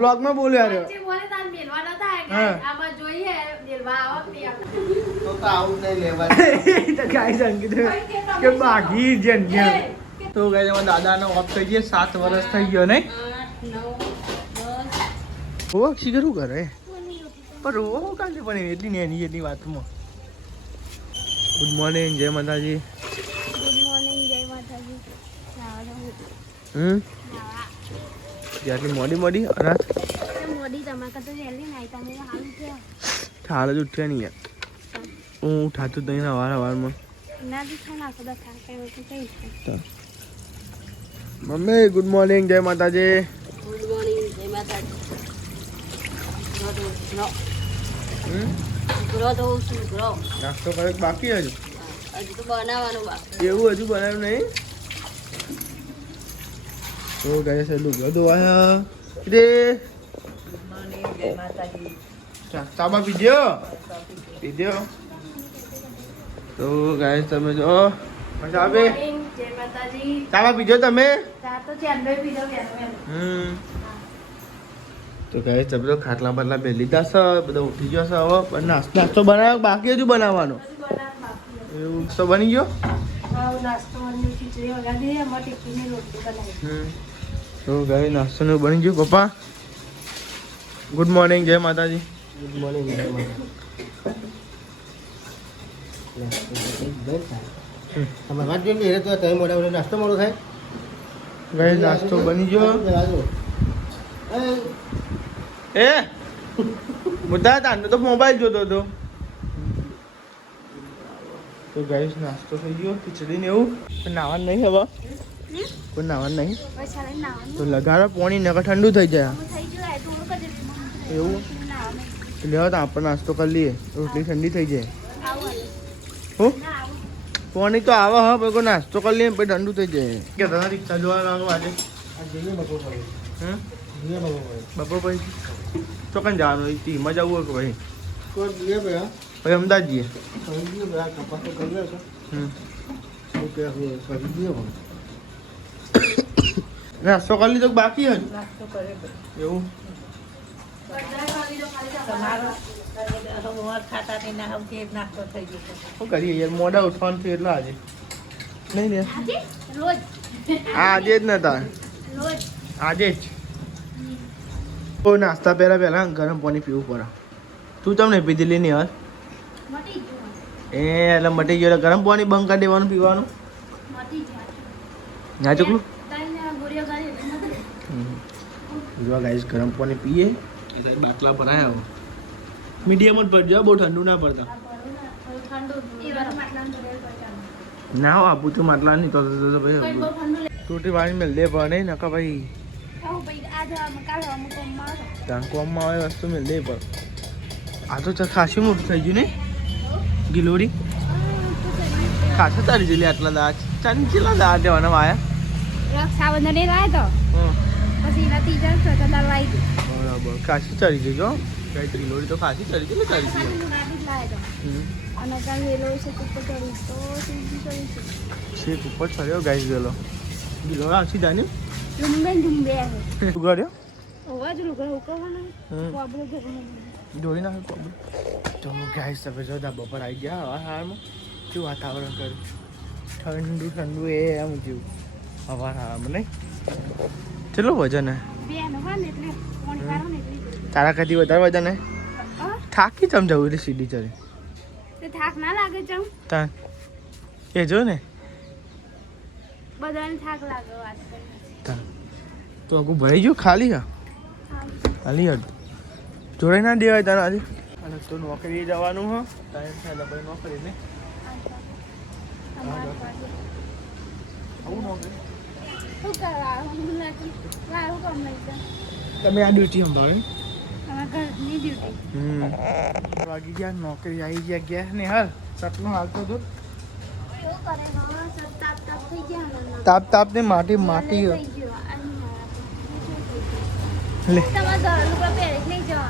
Blog માં બોલ્યો યાર જે બોલે તાન મેલવાના થાય આમાં જોઈએ મેલવા આવક નહીં આવતું તો આવું નહીં લેવાનું તો ગાઈસ અંકિત કે બાકી જન તો ગાઈસ અમારા દાદાનો ઓફ થઈ ગયો 7 વર્ષ થઈ ગયો નહીં 8 9 10 ઓ શીખર શું કરે પણ રો કાંઈ પણ એટલી નેની એટલી વાતમાં ગુડ મોર્નિંગ જય માતાજી ગુડ મોર્નિંગ જય માતાજી આટલી મોડી અને મોડી તમારે તો જલ્દી નહીં તમે હાલ છે હાલ જ ઉઠ્યા નહીં યાર હું ઉઠાતું તો એના વારમાં ના દીખા ના સદા થાય કઈ કઈ મમ્મી ગુડ મોર્નિંગ જય માતાજી ગુડ મોર્નિંગ જય માતાજી નાસ્તો કરે બાકી હજુ તો બનાવવાનું બાકી એવું હજુ બનાવ્યું નહીં તો ગયા છે લુગડો ધોવાયા રે ચાબા પીધ્યો તો ગાય તમે જો ચાબે જય માતાજી ચાબા પીધો તમે ચા તો ચાંદો પીધો તો ગાય તમે તો ખાટલા બાટલા બે લીધા છે બધા ઉઠી ગયો છે હવે પણ નાસ્તો બનાવ્યો બાકી હજુ બનાવવાનો એવું તો બની ગયો તો ગાય નાસ્તો નું બની ગયું પપ્પા ગુડ મોર્નિંગ જય માતાજી ગુડ મોર્નિંગ તમે વાત જેમ હેરે તો તમે મોડા નાસ્તો મોડો થાય ગાય નાસ્તો બની ગયો એ મુદ્દા તાંડો તો મોબાઈલ જોતો હતો તો ગાઈસ નાસ્તો થઈ ગયો ખીચડી ને એવું પણ નાવાનું નહીં હવે કોઈ નાવાનું નહીં તો લગાડો પાણી નકર ઠંડુ થઈ જાય એવું લેવા તો આપણે નાસ્તો કરી લઈએ રોટલી ઠંડી થઈ જાય હું પાણી તો આવે હા પછી નાસ્તો કરી લઈએ પછી ઠંડુ થઈ જાય કે તને રિક્ષા જોવાનું આજે જઈએ બપોર પડે બપોર પછી ચોકન જવાનું ટીમાં જવું હોય કે ભાઈ કોઈ જઈએ ભાઈ પછી અમદાવાદ જઈએ કપાસ તો કરી લે શું કે કરી દઈએ નાસ્તો કરી લીધો બાકી હજુ એવું શું કરીએ યાર મોડા ઉઠવાનું થયું એટલે આજે નહીં ને આજે જ નતા આજે જ તો નાસ્તા પહેલા ગરમ પાણી પીવું પડે તું તમને પીધી લે નહીં હાલ એ એટલે મટી ગયો એટલે ગરમ પાણી બંધ કરી દેવાનું પીવાનું ના ચકલું જો ગાઈસ ગરમ પાણી પીએ બાટલા ભરાય આવો મીડિયમ જ પડજો બહુ ઠંડુ ના પડતા ના હો આપું છું માટલા નહીં તો ભાઈ તૂટી વાળી મેળ દે પણ નહીં નકા ભાઈ કોમમાં આવે વસ્તુ મેળ દે પણ આ તો ખાસી મોટું થઈ ગયું ને ગિલોડી ખાસું તારી જેલી આટલા દાળ ચંચેલા દાળ દેવાના વાયા રક્ષાબંધન લાવ્યો તો પછી એના ત્રીજા ચોથા લાવી બરાબર ખાસી ચડી ગઈ જો કઈ ગિલોડી તો ખાસી ચડી ગઈ તારી જેલી અને ત્યાં વેલો છે ઉપર ચડી તો સીધી ચડી છે શેક ઉપર ચડ્યો ગાઈસ ગયેલો ગિલો આછી દાની જુંબે ઉગાડ્યો ઓવા જ લુગડો ઉકવવાનો કોબળો જવાનો જોઈ નાખ કોબળો તો ગાઈસ તમે જો ધાબા પર આવી ગયા હારમાં કેવું વાતાવરણ કર્યું ઠંડુ એ આમ જેવું હવા હારમાં નહીં ચલો વજન હે તારા કદી વધારે વજન હે થાકી ચમ જવું એટલે સીડી ચડી થાક ના લાગે ચમ તા એ જો ને બધાને થાક લાગે વાત તા તો આગું ભરાઈ ગયું ખાલી હા ખાલી હડ જોડે ના દેવાય તારા આજે અને તો નોકરી જવાનું હો ટાઈમ થાય પછી નોકરી ને આવું નોકરી શું કરવા તમે આ ડ્યુટી સંભાળે ઘરની ડ્યુટી વાગી ગયા નોકરી આવી ગયા ગયા ને હાલ સપનું હાલતો હતો તાપ ને માટી લે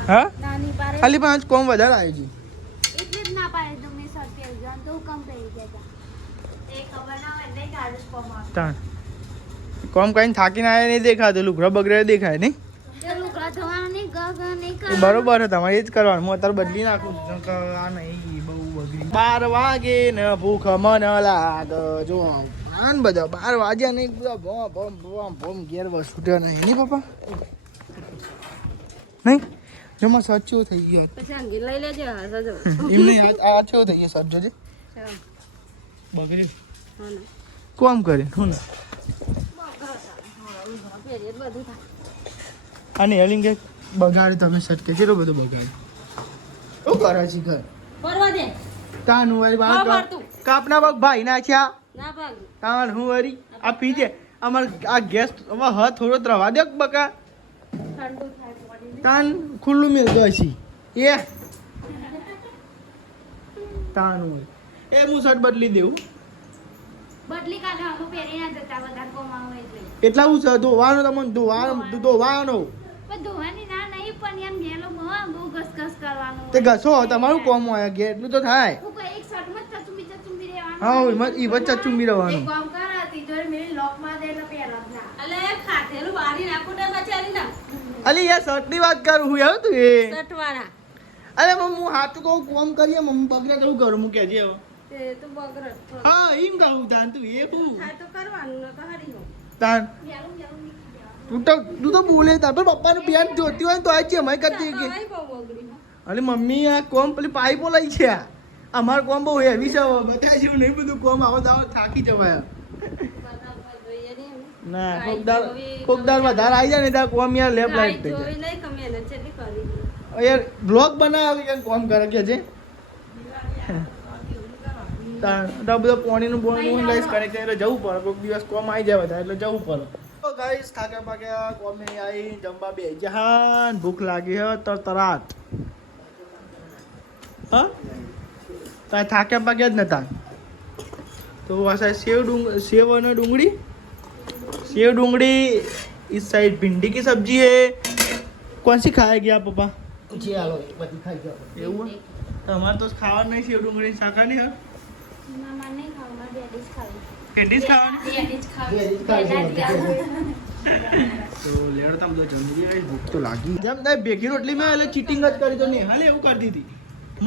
હા ખાલી પણ આજ કોમ વધારે આવી ગઈ એટલે જ ના પાડે તમે સર પહેરજો તો કમ પહેરી ગયા એ ખબર ના હોય નહીં કે આજે કોમ આવે તાણ કોમ કઈ થાકીને આવ્યા નહીં દેખાતું લુગડા બગડે દેખાય નહીં લુગડા ધોવાના ને ગ ને ક. એ બરોબર છે તમારે એ જ કરવાનું. હું અત્યારે બદલી નાખું છું કે આ નહીં બહુ બગડી. 12 વાગે ને ભૂખ મન લાગ જો આન બધા 12 વાગ્યા નહીં બધા ભોમ ભોમ ભોમ ઘેર વસુટ્યા નહીં ની પપ્પા નહીં જમા સાચો થઈ ગયો પછી અંગી લઈ લેજો હસજો. એમને આ ચો થઈ ગયો સાચો છે બગડ્યું હા ને કોમ કરે હું ને પેરિયડ બધું થાય. અને એલિંગ કે બગાડ તમે સટકે કેટલો બધો બગાડ શું કરે છે ઘર પરવા દે તાનું વાળી હા, બાર મારતું. કાપના પગ ભાઈ નાખ્યા ના ભાગ તાન હું વરી આ પીજે અમાર આ ગેસ અમાર હાથ થોડો રવા દે બકા ઠંડુ થાય બોડી. તાન ખુલ્લું મિલતો હશે એ તાન હોય એ હું શર્ટ બદલી દેવું બદલી કાઢો અમે પહેરી ના જતા બધા કોમાવો એટલે. એટલા હું ધોવાનો તમને ધોવાનો પણ ધોવાની ના નહીં પણ એમ ગેલો બહુ ઘસઘસ કરવાનું. તે ઘસો તમારું કોમ હોય ઘેર એટલું તો થાય હું કોઈ એક શર્ટમાં જ ચચુંબી રહેવાનું. હા ઈ વચ્ચે ચૂંબી એક રહેવાનું કામ કર તિજોરી મેલી લોક માં દે એટલે પહેલા જ ના. અલે ખાધેલું વારી નાખું ને બચારી ના અલી યાર શર્ટની વાત કરું હું આવ તું એ સટવાળા અરે મમ્મી હું હાથું કહું કોમ કરીએ મમ્મી બગડે તો હું કરું હું કહેજે હવે તે તો બગરત હા એમ કહું તાન તું એ હું થાય તો કરવાનું ન કહાડી નો તાન મેલું મેલું નીકળી જવાનું. તું તો બોલે તા પણ પપ્પાનું પેન જોતી હોય ને તો આ છે મય કરતી કે આઈ બહુ બગડી અરે મમ્મી આ કોમ પેલી પાઇપો લઈ છે અમાર કોમ બહુ હેવી છે બધા જેવું નહીં બધું કોમ આવો દાવો થાકી જવાય બનાવવા જોઈએ ને ના કાંઈ કોકદાર વધારે આવી જાય ને ત્યાં કોમ યાર લેબ કાઈ લાઈટ થઈ જોઈ નહીં કમે ને છેલ્લી કરી જાય યાર બ્લોગ બનાવે કે કોમ કરે કે છે તો બધો પાણીનું બોણીનું ગાઈસ કનેક્ટ એટલે જવું પડે કોઈક દિવસ કોમ આવી જાય બધા એટલે જવું પડે તો ગાઈસ થાક્યા પાક્યા કોમે આવી જમવા બે જહાન ભૂખ લાગી હે તરતરાટ હા તાર થાક્યા પાક્યા જ નતા તો આ સાઈડ सेव और डूंगरी सेव डूंगरी इस साइड भिंडी की सब्जी है कौन सी खाएगी आप पापा જે હાલો બધી ખાઈ જાઓ એવું તમારે તો ખાવા નહીં સેવ ડુંગળી શાકા નહીં ના, મારે નહીં ખાવું, મારે ડેડીઝ ખાવું. કેન્ડીઝ ખાવાની ડેડીઝ ખાવું. ડેડીઝ ખાવું. તો લેડો તમે તો જલ્દી આવી ભૂખ તો લાગી જેમ તે ભેગી રોટલી મેં એટલે ચીટિંગ જ કરી તો નહીં હાલે એવું કરતી હતી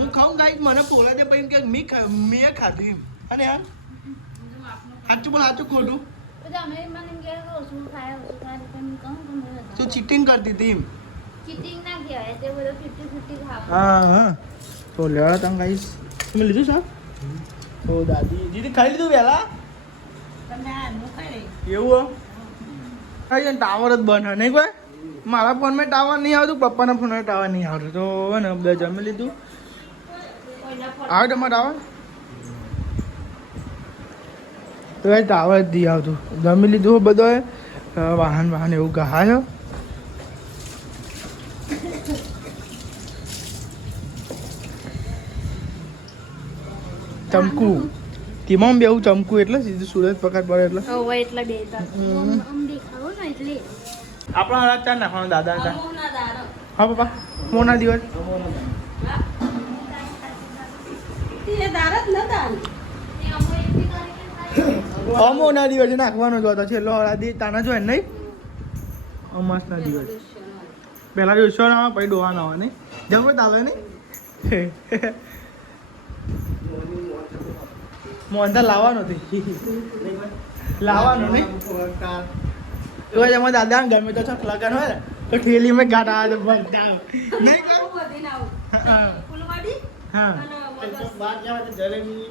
હું ખાઉં ગાઈ મને પોલા દે પછી કે મેં ખાધી એમ અને યાર સાચું બોલ સાચું ખોટું પછી અમે મને એમ કહે કે ઓછું ખાય પણ હું કહું કે મને વધારે. તું ચીટિંગ કરતી હતી એમ ચીટિંગ ના કહેવાય, તે બધું 50-50 ખાવાનું. હા હા તો લેડો તમે ગાઈસ તમે લીધું સાહેબ તો દાદી દીદી ખાઈ લીધું વહેલા તમે આ નો ખાઈ એવું કઈ ને ટાવર જ બંધ હે નહીં કોઈ મારા ફોનમાં ટાવર નહીં આવતું પપ્પાના ફોનમાં ટાવર નહીં આવતું તો હે ને બધા જમી લીધું આવે તમારે ટાવર તો એ ટાવર જ નહીં આવતું જમી લીધું બધો વાહન વાહન એવું ગહાય ચમકુ તેમાં બેવું ચમકુ એટલે સીધું સુરત પકડ પડે એટલે હવે એટલે બે તાર. આમ દેખાડો ને એટલે. આપણા હાથ ચાર નાખવાનો દાદા હતા ના દારો હા પપ્પા મોના દિવસ તે દાર જ નતા એ અમો એકથી કરીને ખાય. અમોના દિવસે નાખવાનો જ હતો છેલ્લો રાધી તાના જોઈ નહીં અમાસના દિવસ પહેલા દિવસ આવે પછી ડોવાનો આવે નહીં જમત આવે નહીં મોંધા લાવવાનો હતી લાવવાનો નહીં તો એમાં દાદા ગમે તો છક લગન હોય ને તો ઠેલીમાં ગાટ આવે તો બધા નહીં બહુ બધી ના હા ફૂલવાડી હા અને મગજ બહાર જવા તો જલેબી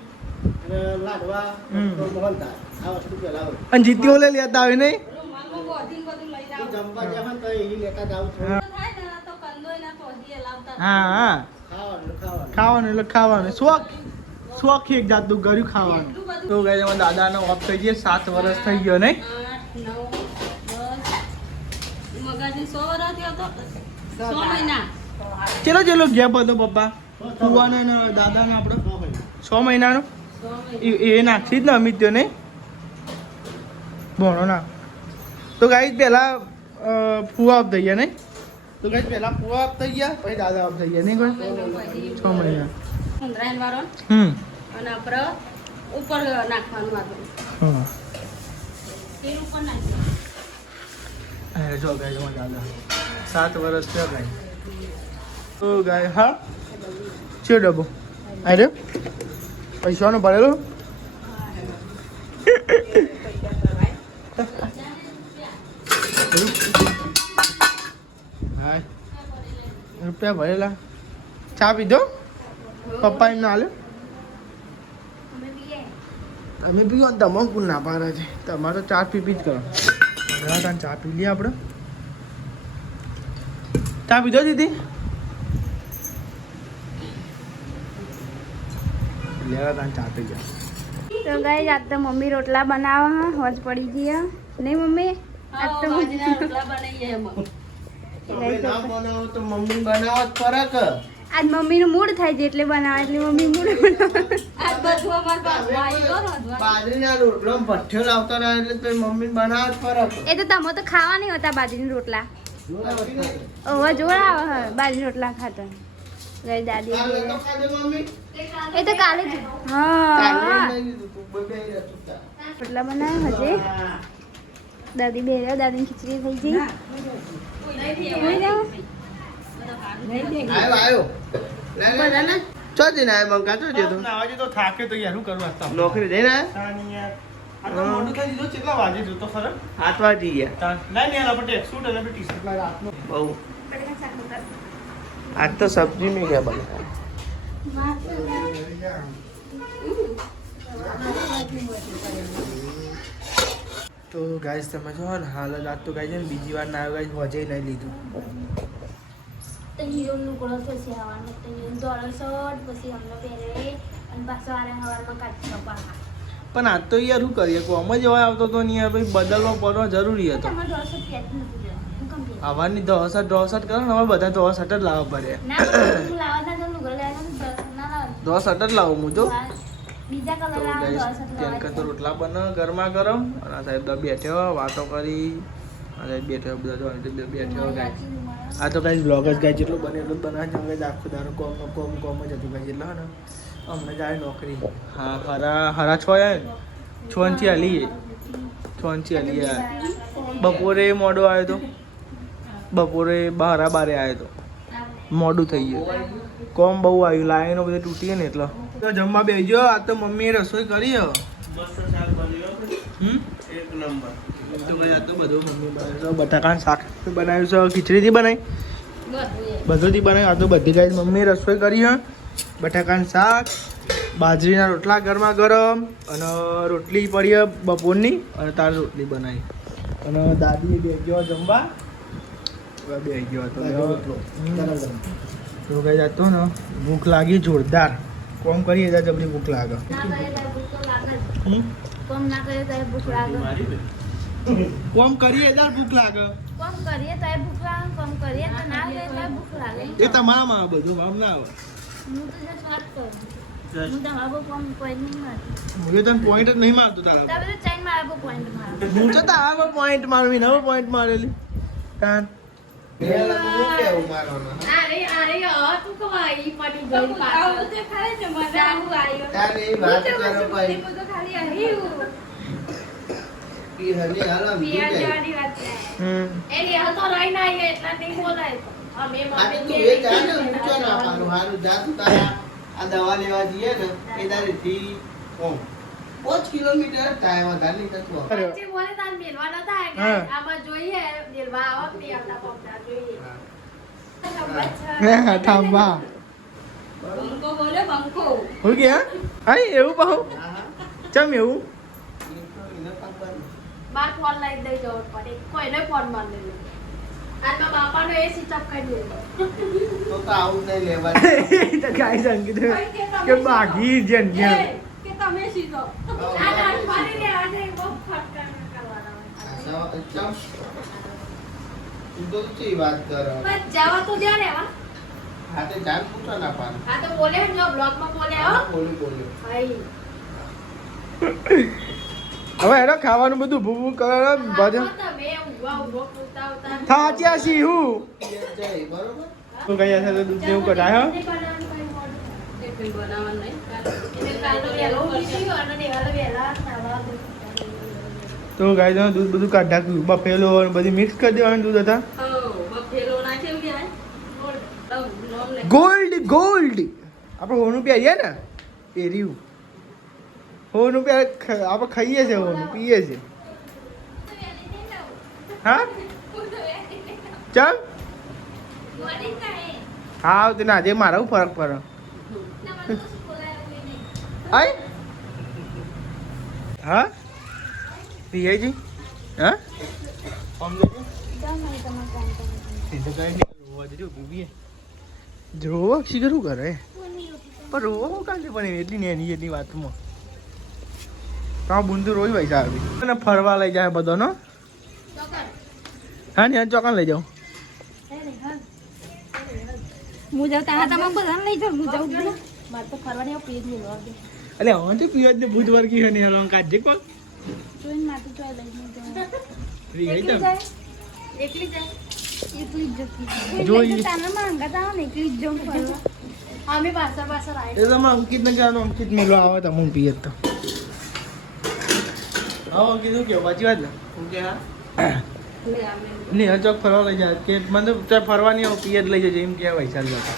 અને લાડવા હમ. તો મોહનથાળ. આ વસ્તુ પહેલા આવે. અને જીતીઓ લઈ લેતા આવે નહીં રૂમાલમાં બોધીને બધું લઈને આવો. જમવા જવા તો એ લેતા જાવ છો હા. થાય ને તો કંદોય ના તોડીએ લાવતા હા હા ખાવાનું ખાવાનું એટલે ખાવાનું શોખ એક જાતનું કર્યું ખાવાનું તો ગાય એમાં દાદાનો ઓફ થઈ ગયો 7 વર્ષ થઈ ગયો નહીં 8 9 10 મગાજી 100 વર્ષ થયો તો 100 મહિના ચલો ચલો ગેપ હતો પપ્પા ફુવાનો ને દાદાનો આપણો 6 મહિનાનો 100 મહિના એ નાખી જ ને અમિત ત્યો નહીં ભણો ના તો ગાય પહેલા ફુવા ઓફ થઈ ગયા નહીં તો ગાય પહેલા ફુવા ઓફ થઈ ગયા પછી દાદા ઓફ થઈ ગયા નહીં કોઈ 6 મહિના ઉંદરાયણ વાળો અને આપણે ઉપર નાખવાનું આગળ હા તેલ ઉપર નાખવાનું જો ગાય જમા દાદા 7 વર્ષ થયા ગાય તો ગાય હા ચો ડબ્બો આ રે પૈસાનો ભરેલો હા રૂપિયા ભરેલા ચા પીધો પપ્પા એમ ના હાલે તમે પીવો ને તમામ કુલ ના પાડે છે તમારે તો ચા પી જ કરો તને ચા પી લઈએ આપણે ચા પીધો દીદી લેવા તને ચા પી ગયા તો ગાઈસ આજ તો મમ્મી રોટલા બનાવવા હોજ પડી ગયા નહીં મમ્મી આજ તો રોટલા બનાવીએ એમાં. ના બનાવો તો મમ્મી બનાવો જ ફરક આજ મમ્મીનું મૂડ થાય છે એટલે બનાવે એટલે મમ્મી મૂડ બનાવે આજ બધું અમાર બાજુમાં આવી ગયો ને. બાજરીના રોટલો ભઠ્ઠો લાવતા રહ્યા એટલે તો મમ્મી બનાવો જ ફરક એ તો તમે તો ખાવા નહીં હોતા બાજરીના રોટલા ઓવા જોર આવે હે બાજરી રોટલા ખાતા ગઈ દાદી તો ખાધે મમ્મી એ તો કાલે જ હા કાલે લઈ લીધું તું બે રહેતું રોટલા બનાવ્યા હજે દાદી બે દાદીની ખીચડી થઈ ગઈ હોઈ જાઓ આવ્યો બધાને ચો જઈને આવ્યો બંકા ચો જતો નાવાજી તો થાકે તો યાર શું કરવું આ તો નોકરી જઈને આ તો મોઢું થઈ દીધું કેટલા વાગે જોતો ખરો હાથ વાગી ગયા નહીં નહીં આપણે ટેક્સ સૂટ અને ટી-શર્ટ લાગે આપનો બહુ આજ તો સબ્જી મેં ગયા બને તો ગાઈસ તમે જો ને હાલ જ આજ તો ગાઈસ ને બીજી વાર ના આવ્યો ગાઈસ હોજે નહીં લીધું તો હીરોનું કોળો પછી આવવાનું તો હીરો દોડો શોટ પછી અમને પહેરે અને પાછો આરે હવારમાં કાઢી કપા પણ આજ તો યાર શું કરીએ કોમ જ એવા આવતો તો નહીં યાર ભાઈ બદલવા પડવો જરૂરી હતો તમારે દોડો શોટ પહેરતું નથી હું કમ પહેરે આવવાની 10 કરો ને હવે બધા 10 જ લાવવા પડે ના હું લાવવા ના લુગડા લેવા ના લાવ 10 જ લાવું હું જો બીજા કલર તો લાવો ગાઈસ તેન કરતો રોટલા બને ગરમા ગરમ અને આ સાહેબ બેઠ્યો વાતો કરી અને બેઠ્યો બધા જો બેઠ્યો ગાઈસ આ તો ગાઈસ બ્લોગ જ ગાઈસ જેટલું બને એટલું બનાવે છે ગાઈસ આખો દારો કોમ જ હતું ગાઈસ એટલે ને અમને જાય નોકરી હા હરા 6 આય 6 થી આલી 6 થી આલી બપોરે મોડો આવ્યો તો બપોરે 12 આવ્યો તો મોડું થઈ ગયું કોમ બહુ આવ્યું લાઈનો બધી તૂટી ગઈ ને એટલે તો જમવા બેસજો આ તો મમ્મીએ રસોઈ કરી હો એક નંબર તો ભાઈ આ તો બધું મમ્મી બનાવ્યું છે બટાકાનું શાક બનાવ્યું છે ખીચડીથી બનાવી બધુંથી બનાવ્યું આ તો બધી ગાય મમ્મીએ રસોઈ કરી હે બટાકાનું શાક બાજરીના રોટલા ગરમા ગરમ અને રોટલી પડી હે બપોરની અને તાર રોટલી બનાવી અને દાદી બે ગયો જમવા બે ગયો હતો તો કઈ જતો ને ભૂખ લાગી જોરદાર કોમ કરીએ ત્યાં જબરી ભૂખ લાગે ના કરે ત્યારે ભૂખ તો લાગે જ. કોમ ના કરે ત્યારે ભૂખ લાગે કોમ કરીએ ત્યારે ભૂખ લાગે કોમ કરીએ ત્યારે ભૂખ લાગે કોમ કરીએ તો ના કરીએ ત્યારે ભૂખ લાગે એ તમારામાં આવે બધું આમ ના આવે હું તો just વાત કરું હું તમારા બહુ કોમ કોઈ નહીં મારતી હું તને પોઈન્ટ જ નહીં મારતો તારા તમે તો ચાઈન મારા બહુ પોઈન્ટ મારો હું તો તારા પોઈન્ટ મારવી નવો પોઈન્ટ મારેલી કાન કેવું મારવાનું તું કમાઈ પડી તો હું આવું તે ખાય છે મજા આવું આવ્યો. તારે એ વાત કરો ભાઈ બધું ખાલી આવ્યું ઈ હલી હાલા પિયા બીજું જવાની વાત છે એની હાલ તો રહી ના આવી એટલા નહીં બોલાય અમે આ તો એ જા ને ઊંચો ના પાડો હારું જા તું તારા આ દવા લેવા જઈએ ને એ તારેથી 5 કિલોમીટર થાય વધારે નહીં થતું વચ્ચે બોલે તાર મેલવાના થાય કે હા. આમાં જોઈએ મેલવા આવક નહીં આવતા પગના જોઈએ થાંભા બંકો બોલે બંકો. હું કે હા એવું પાહુ ચમ એવું બાર ફોન લઈ દઈ જવો પડે કોઈને ફોન માર લે આ તો બાપાનો એ સ્વિચ ઓફ કરી દે તો આવું નહીં લેવાનું તો ગાય સંગીત કે બાગી જન એ, કે તમે સીધો. આ નાન પાડી લેવા છે બહુ ફટકાર કરવાના ચમ તું તો ચી વાત કરો બસ જવા તો દે લેવા હાથે જાન પૂછો ના પાડો આ તો બોલે જો બ્લોગ માં બોલે હો બોલ્યું ભાઈ હવે એનો ખાવાનું બધું ભૂભૂ કરે ભજન તમે ઉભા ઉભો પૂછતા ઉતા થાચ્યા સી હું જય બરોબર તો કઈ હશે તો દૂધ જેવું કઢાયો ટિફિન બનાવવાનું નહીં. એટલે કાલ તો વહેલો ઉઠી ગયો અને દેવાલે વહેલા નાવા દે તો ગાય દૂધ બધું કાઢ નાખ્યું બફેલો અને બધી મિક્સ કરી દેવાનું દૂધ હતા બફેલો નાખેલું કહેવાય. લોમ લે. ગોલ્ડ ગોલ્ડ આપણે હોનું પહેરીએ ને પહેર્યું હોનું પહેરે આપણે ખાઈએ છીએ હોનું પીએ છીએ હા ચાલ હા તે ના આજે મારા ફરક પડે હાય હા પીએજી હા સમજો જોવો શીખર શું કરે પણ રોવો શું કાંઈ પણ એટલી ને એની એટલી વાતમાં તો બુંદુ રોજ પૈસા આવી અને ફરવા લઈ જાય બધાનો હા ને ચોકન લઈ જાઉં હું જાઉં તારા તમામ બધાને લઈ જાઉં હું જાઉં મારે તો ફરવાની પેજ મેળવા દે અલે હવે તો પીવા જ બુધવાર કી હની હલો કાઢજે કોલ જોઈને માથે ચોય લઈ જાઉં ફ્રી ગઈ તમ એકલી જાય એકલી જ જતી જોઈ. તાના માંગા તા ને એકલી જ જાઉં ફરવા અમે પાછળ પાછળ આવી એ તમે અંકિત ને કહેવાનું અંકિત મેલો આવે તો હું પીએ તો હા અંકિત શું કેવું પાછી વાત ને શું કે હા લે આમે. નહીં હર ચોક ફરવા લઈ જાય કે મને તો ત્યાં ફરવા નહીં આવું પીએ જ લઈ જજે એમ કહેવાય ચાલ જતા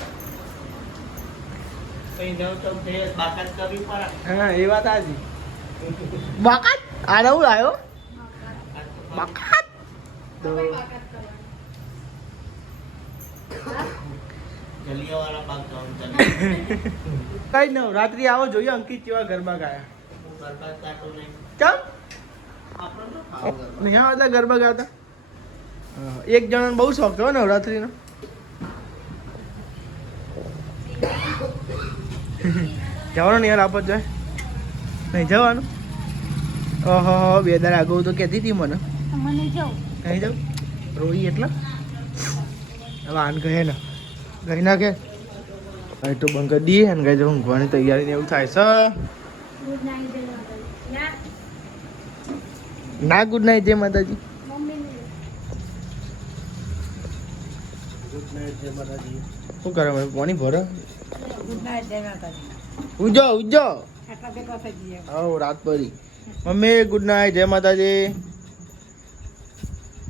કઈ જાવ તો બે બાકાત કરવી પડે હા એ વાત આજી બાકાત આ નવું આવ્યો બાકાત તો જલિયાવાળા બાગ જવાનું ચાલે કઈ નવ રાત્રિ આવો જોઈએ અંકિત કેવા ગરબા ગાયા બરબાદ કાઢો નહીં કેમ આપણો તો ખાવ ગરબા. નહીં આવતા ગરબા ગાતા એક જણાને બહુ શોખ થયો નવરાત્રિનો જવાનું ને યાર આપત જાય નહીં જવાનું ઓહો બે દાડા અગાઉ તો કહેતી હતી મને મને જાઉં નહીં જાઉં રોઈ એટલે હવે આન કહે ને ગઈ ના કે હવે તો બંધ કરી દઈએ ને ગઈ તો ઊંઘવાની તૈયારી ને એવું થાય છે ગુડ નાઇટ જય માતાજી ના ગુડ નાઇટ જય માતાજી મમ્મી ગુડ નાઇટ જય માતાજી શું કરે મને પાણી ભરે ગુડ નાઇટ જય માતાજી. ઉજો ઉજો આટલા ભેગા થઈ જઈએ. હવ રાત પડી મમ્મી ગુડ નાઇટ જય માતાજી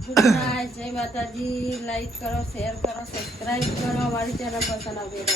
ગુડ નાઇટ જય માતાજી. લાઈક કરો, શેર કરો, સબસ્ક્રાઇબ કરો. અમારી ચેનલ પસંદ આવે તો